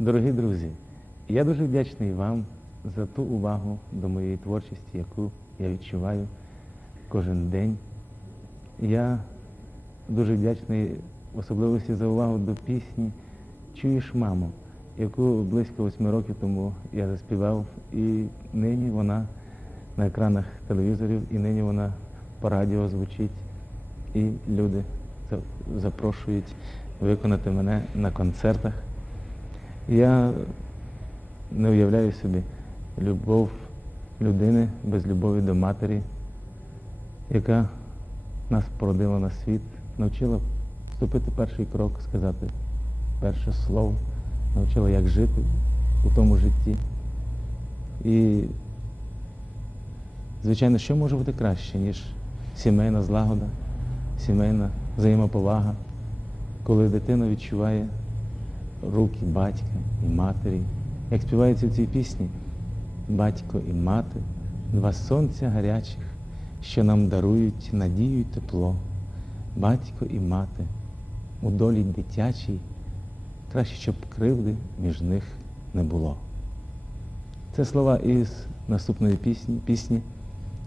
Дорогі друзі, я дуже вдячний вам за ту увагу до моєї творчості, яку я відчуваю кожен день. Я дуже вдячний особливості за увагу до пісні Чуєш, мамо, яку близько восьми років тому я заспівав, і нині вона на екранах телевізорів, і нині вона по радіо звучить, і люди запрошують виконати мене на концертах. Я не уявляю собі любов людини без любові до матері, яка нас породила на світ, навчила вступити перший крок, сказати перше слово, навчила, як жити у тому житті. І, звичайно, що може бути краще, ніж сімейна злагода, сімейна взаємоповага, коли дитина відчуває руки батька і матері. Як співається в цій пісні, батько і мати, два сонця гарячих, що нам дарують надію й тепло. Батько і мати, у долі дитячій, краще, щоб кривди між них не було. Це слова із наступної пісні, пісні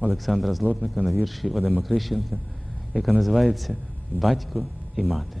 Олександра Злотника на вірші Вадима Крищенка, яка називається Батько і мати.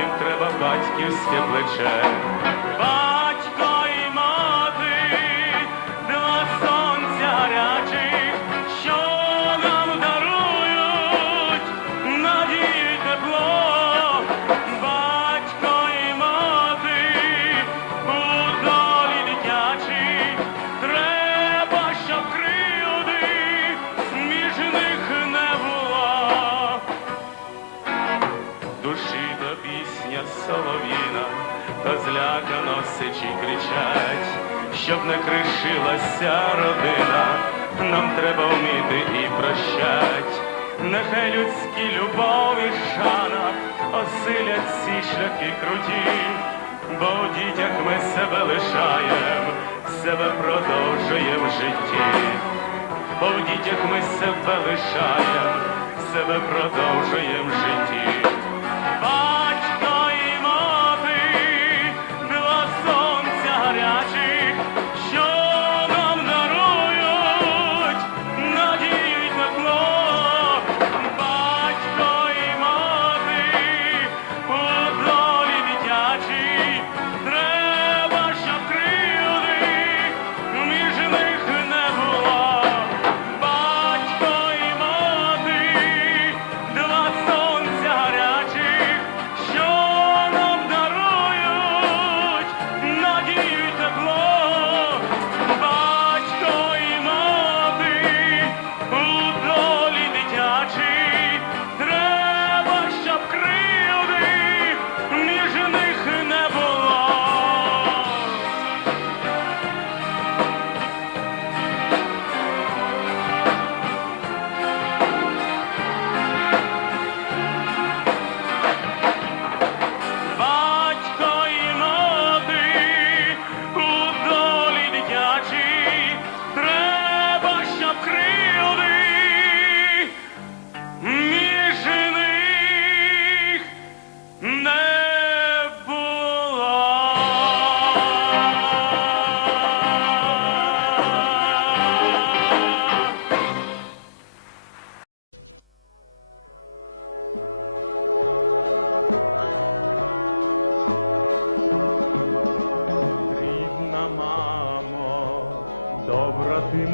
їм треба батьківське плече. Злякано сичі кричать, щоб не кришилася родина, нам треба вміти і прощать. Нехай людські любов і шана осилять ці шляхи круті, бо у дітях ми себе лишаєм, себе продовжуєм в житті. Бо в дітях ми себе лишаєм, себе продовжуєм в житті.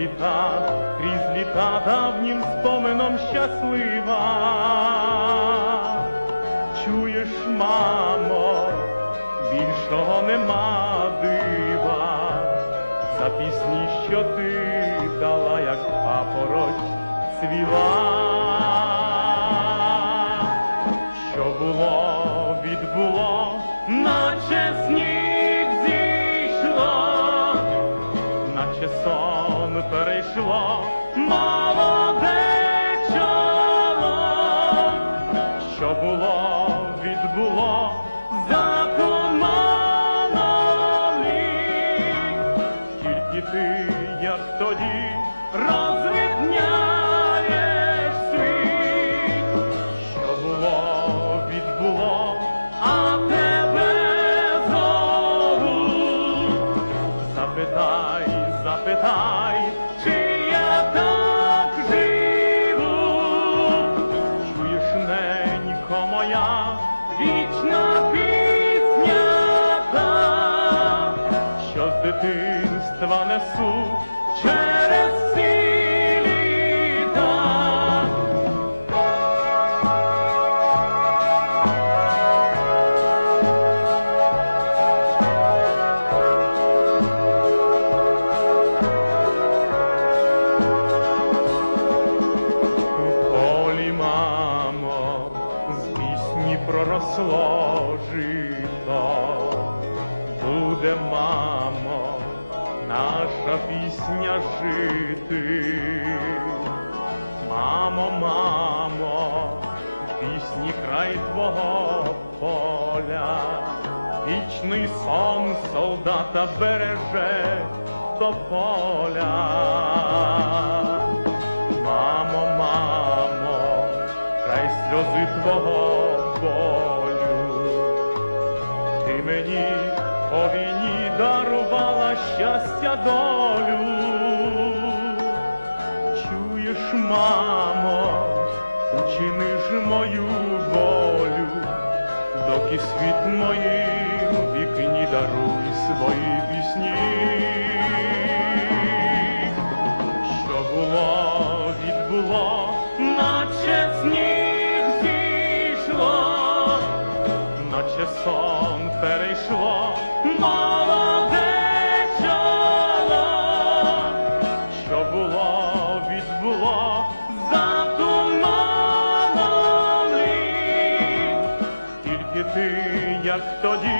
літа крізь літа давнім спомином щаслива. Чуєш, мамо, більшого нема дива, за пісні, що ти дала, як папороть цвіла що було, відбуло, наче сніг перейшло, молоде чоло, що було, відбуло, за дитинства несу через літа. Полі, мамо, з пісні проросло жито. Буде, мамо, наша пісня жити. Мамо, мамо, пісні край твого поля. Вічний сон солдата береже до поля. Мамо, мамо, край сльози твого болю. Ти мені по війні дарувала щастя долю. Чуєш, мамо, учиниш мою волю, доки світ моїм вікні даруй свої пісні було, відбуло, за туманом літ, тільки ти, як тоді,